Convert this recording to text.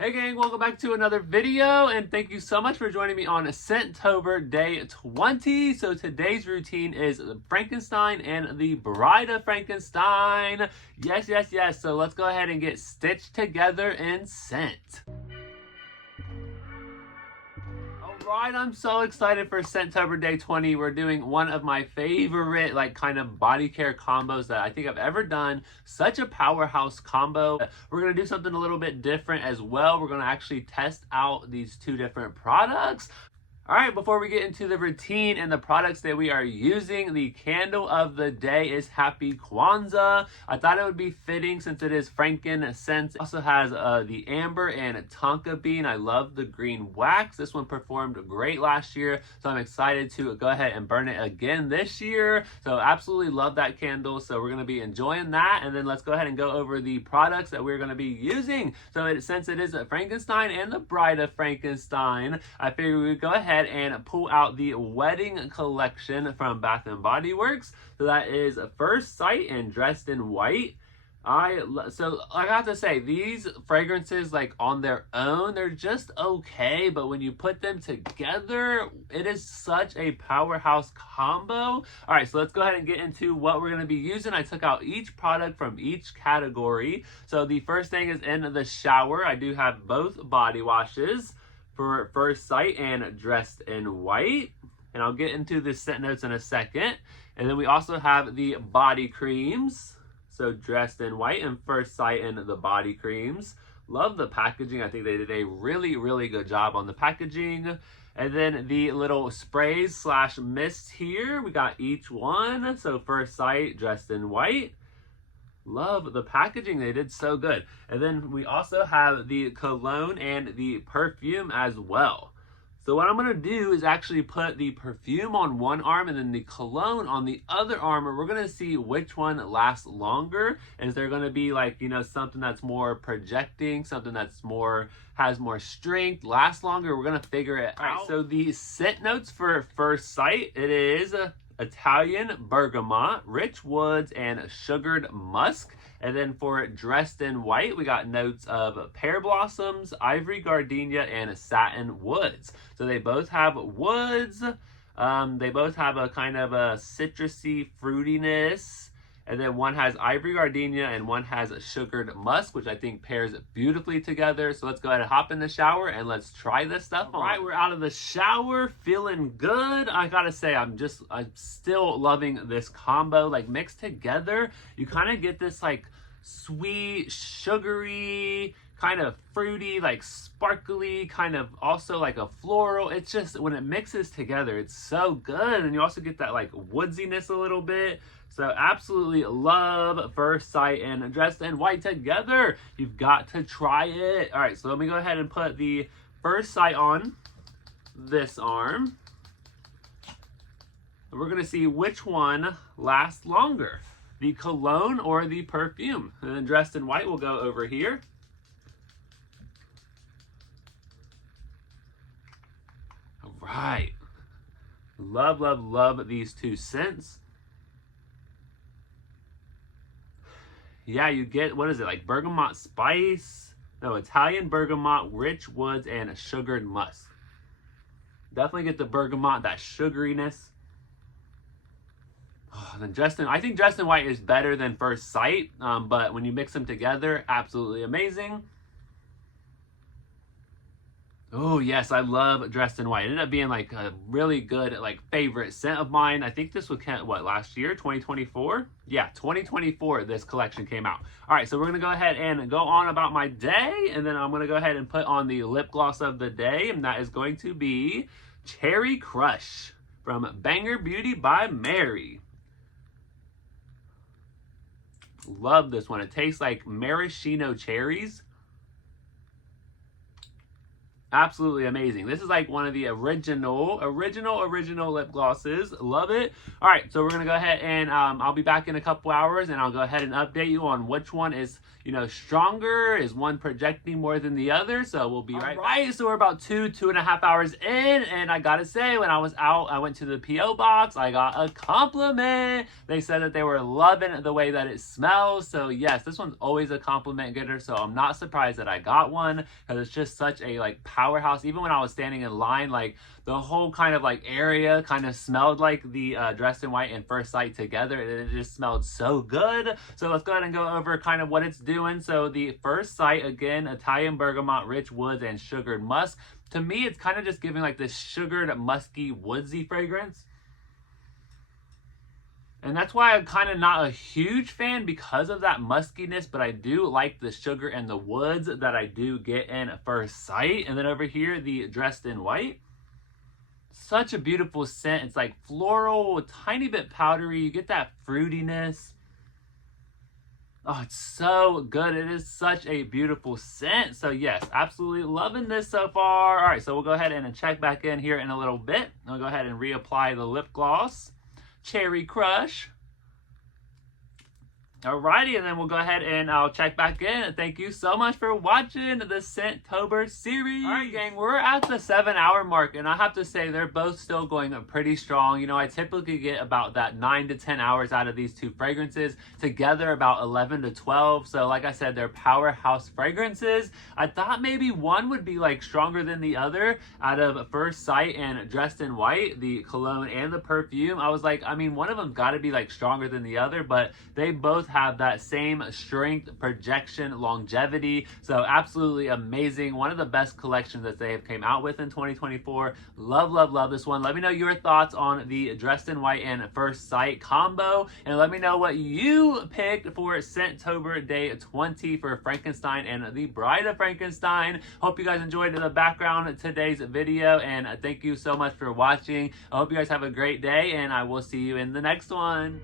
Hey gang, welcome back to another video, and thank you so much for joining me on Scentober day 20. So today's routine is Frankenstein and the Bride of Frankenstein. Yes. So let's go ahead and get stitched together in scent. Alright, I'm so excited for Scentober Day 20. We're doing one of my favorite kind of body care combos that I think I've ever done. Such a powerhouse combo. We're going to do something a little bit different as well. We're going to actually test out these two different products. Alright, before we get into the routine and the products that we are using, the candle of the day is Happy Kwanzaa. I thought it would be fitting since it is frankincense. It also has the amber and tonka bean. I love the green wax. This one performed great last year, so I'm excited to go ahead and burn it again this year. So absolutely love that candle. So we're going to be enjoying that, and then let's go ahead and go over the products that we're going to be using. So since it is Frankenstein and the Bride of Frankenstein, I figured we would go ahead and pull out the wedding collection from Bath & Body Works. So that is First Sight and Dressed in White. So I have to say, these fragrances, on their own, they're just okay, but when you put them together, it is such a powerhouse combo. All right, so let's go ahead and get into what we're going to be using. I took out each product from each category. So the first thing is in the shower. I do have both body washes for First Sight and Dressed in White, and I'll get into the scent notes in a second. And then we also have the body creams, so Dressed in White and First Sight and the body creams. Love the packaging. I think they did a really good job on the packaging. And then the little sprays slash mists here, we got each one. So First Sight, Dressed in White. Love the packaging. They did so good. And then we also have the cologne and the perfume as well. So what I'm going to do is actually put the perfume on one arm and then the cologne on the other arm, and we're going to see which one lasts longer. Is there going to be something that's more projecting, something that's has more strength, lasts longer? We're going to figure it out. All right, so the scent notes for First Sight, it is Italian bergamot, rich woods, and sugared musk. And then for Dressed in White, we got notes of pear blossoms, ivory gardenia, and satin woods. So they both have woods. They both have a kind of a citrusy fruitiness. And then one has ivory gardenia and one has sugared musk, which I think pairs beautifully together. So let's go ahead and hop in the shower and let's try this stuff on. All right, we're out of the shower, feeling good. I gotta say, I'm still loving this combo. Mixed together, you kind of get this sweet, sugary, kind of fruity, sparkly, kind of also a floral. It's just, when it mixes together, it's so good. And you also get that woodsiness a little bit. So absolutely love First Sight and Dressed in White together. You've got to try it. All right, so let me go ahead and put the First Sight on this arm. We're going to see which one lasts longer, the cologne or the perfume. And then Dressed in White will go over here. All right. Love these two scents. Yeah, you get, what is it, bergamot spice? No, Italian bergamot, rich woods, and sugared musk. Definitely get the bergamot, that sugariness. Oh, then I think Dressed in White is better than First Sight, but when you mix them together, absolutely amazing. Oh yes, I love Dressed in White. It ended up being a really good favorite scent of mine. I think this was last year, 2024? Yeah, 2024 this collection came out. All right, so we're gonna go ahead and go on about my day, and then I'm gonna go ahead and put on the lip gloss of the day, and that is going to be Cherry Crush from Banger Beauty by Mary. Love this one. It tastes like maraschino cherries. Absolutely amazing. This is like one of the original lip glosses. Love it. All right, so we're gonna go ahead and I'll be back in a couple hours, and I'll go ahead and update you on which one is, you know, stronger. Is one projecting more than the other? So we'll be right back. So we're about 2.5 hours in, and I gotta say, when I was out, I went to the P.O. box. I got a compliment. They said that they were loving the way that it smells. So yes, this one's always a compliment getter. So I'm not surprised that I got one, because it's just such a like powerhouse. Even when I was standing in line, like the whole kind of like area kind of smelled like the Dressed in White and First Sight together. It just smelled so good. So let's go ahead and go over kind of what it's doing. So the First Sight, again, Italian bergamot, rich woods, and sugared musk. To me, it's kind of just giving like this sugared, musky, woodsy fragrance. And that's why I'm kind of not a huge fan, because of that muskiness, but I do like the sugar and the woods that I do get in First Sight. And then over here, the Dressed in White. Such a beautiful scent. It's like floral, a tiny bit powdery. You get that fruitiness. Oh, it's so good. It is such a beautiful scent. So yes, absolutely loving this so far. All right, so we'll go ahead and check back in here in a little bit. I'll go ahead and reapply the lip gloss. Cherry Crush. Alrighty, and then we'll go ahead and I'll check back in. Thank you so much for watching the Scentober series. Alright, gang, we're at the 7-hour mark, and I have to say they're both still going pretty strong. You know, I typically get about that 9 to 10 hours out of these two fragrances, together about 11 to 12. So like I said, they're powerhouse fragrances. I thought maybe one would be like stronger than the other out of First Sight and Dressed in White, the cologne and the perfume. I was like, I mean, one of them got to be like stronger than the other, but they both have that same strength, projection, longevity. So absolutely amazing. One of the best collections that they have came out with in 2024. Love, love, love this one. Let me know your thoughts on the Dressed in White and First Sight combo, and let me know what you picked for Scentober Day 20 for Frankenstein and the Bride of Frankenstein. Hope you guys enjoyed the background of today's video, and thank you so much for watching. I hope you guys have a great day, and I will see you in the next one.